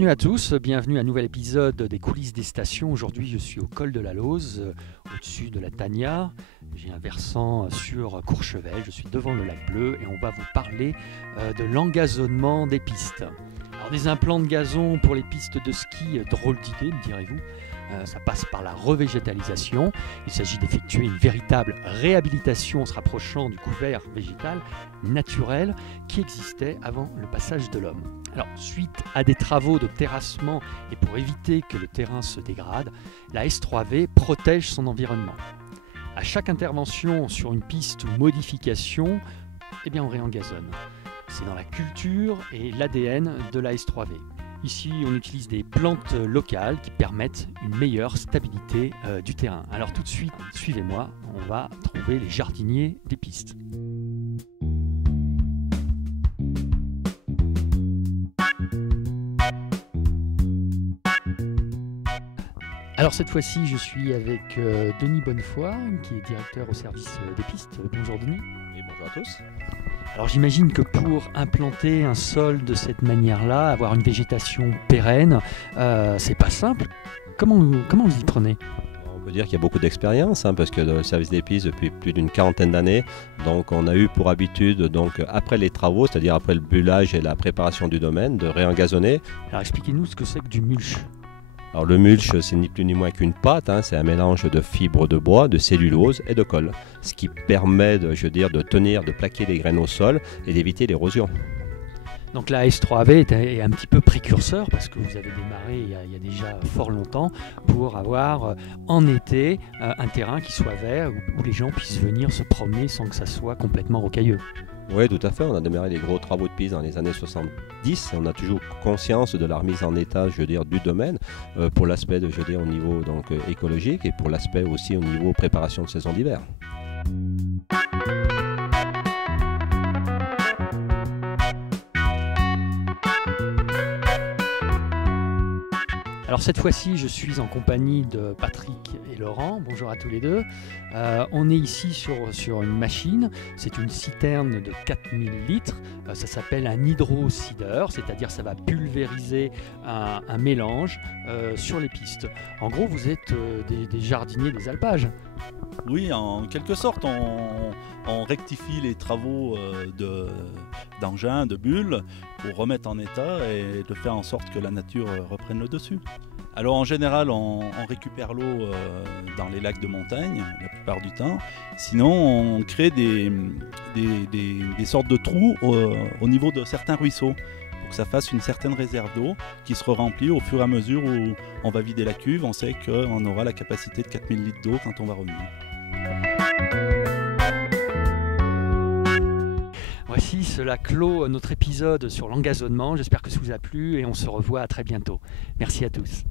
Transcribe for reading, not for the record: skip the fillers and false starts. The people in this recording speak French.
Bienvenue à tous, bienvenue à un nouvel épisode des coulisses des stations. Aujourd'hui je suis au col de la Lauze, au-dessus de la Tania. J'ai un versant sur Courchevel, je suis devant le lac Bleu et on va vous parler de l'engazonnement des pistes. Alors des implants de gazon pour les pistes de ski, drôle d'idée me direz-vous. Ça passe par la revégétalisation. Il s'agit d'effectuer une véritable réhabilitation en se rapprochant du couvert végétal naturel qui existait avant le passage de l'homme. Alors, suite à des travaux de terrassement et pour éviter que le terrain se dégrade, la S3V protège son environnement. À chaque intervention sur une piste ou modification, on réengazonne. C'est dans la culture et l'ADN de la S3V. Ici, on utilise des plantes locales qui permettent une meilleure stabilité du terrain. Alors tout de suite, suivez-moi, on va trouver les jardiniers des pistes. Alors cette fois-ci, je suis avec Denis Bonnefoy, qui est directeur au service des pistes. Bonjour Denis. Oui, bonjour à tous. Alors j'imagine que pour implanter un sol de cette manière-là, avoir une végétation pérenne, c'est pas simple. Comment vous y prenez ? On peut dire qu'il y a beaucoup d'expérience, parce que le service des pistes depuis plus d'une quarantaine d'années, donc on a eu pour habitude, donc après les travaux, c'est-à-dire après le bulage et la préparation du domaine, de réengazonner. Alors expliquez-nous ce que c'est que du mulch. Alors le mulch, c'est ni plus ni moins qu'une pâte, c'est un mélange de fibres de bois, de cellulose et de colle, ce qui permet de tenir, de plaquer les graines au sol et d'éviter l'érosion. Donc la S3V est un petit peu précurseur parce que vous avez démarré il y a déjà fort longtemps pour avoir en été un terrain qui soit vert où les gens puissent venir se promener sans que ça soit complètement rocailleux. Oui, tout à fait. On a démarré les gros travaux de piste dans les années 70. On a toujours conscience de la remise en état, du domaine pour l'aspect, au niveau écologique et pour l'aspect aussi au niveau préparation de saison d'hiver. Alors cette fois-ci, je suis en compagnie de Patrick et Laurent. Bonjour à tous les deux. On est ici sur une machine. C'est une citerne de 4000 litres. Ça s'appelle un hydro-seeder, c'est-à-dire ça va pulvériser un mélange sur les pistes. En gros, vous êtes des jardiniers des alpages. Oui, en quelque sorte, on rectifie les travaux d'engins, de bulles, pour remettre en état et de faire en sorte que la nature reprenne le dessus. Alors en général, on récupère l'eau dans les lacs de montagne, la plupart du temps. Sinon, on crée des sortes de trous au niveau de certains ruisseaux, pour que ça fasse une certaine réserve d'eau qui se remplit au fur et à mesure où on va vider la cuve. On sait qu'on aura la capacité de 4000 litres d'eau quand on va revenir. Voici, cela clôt notre épisode sur l'engazonnement. J'espère que ça vous a plu et on se revoit à très bientôt. Merci à tous.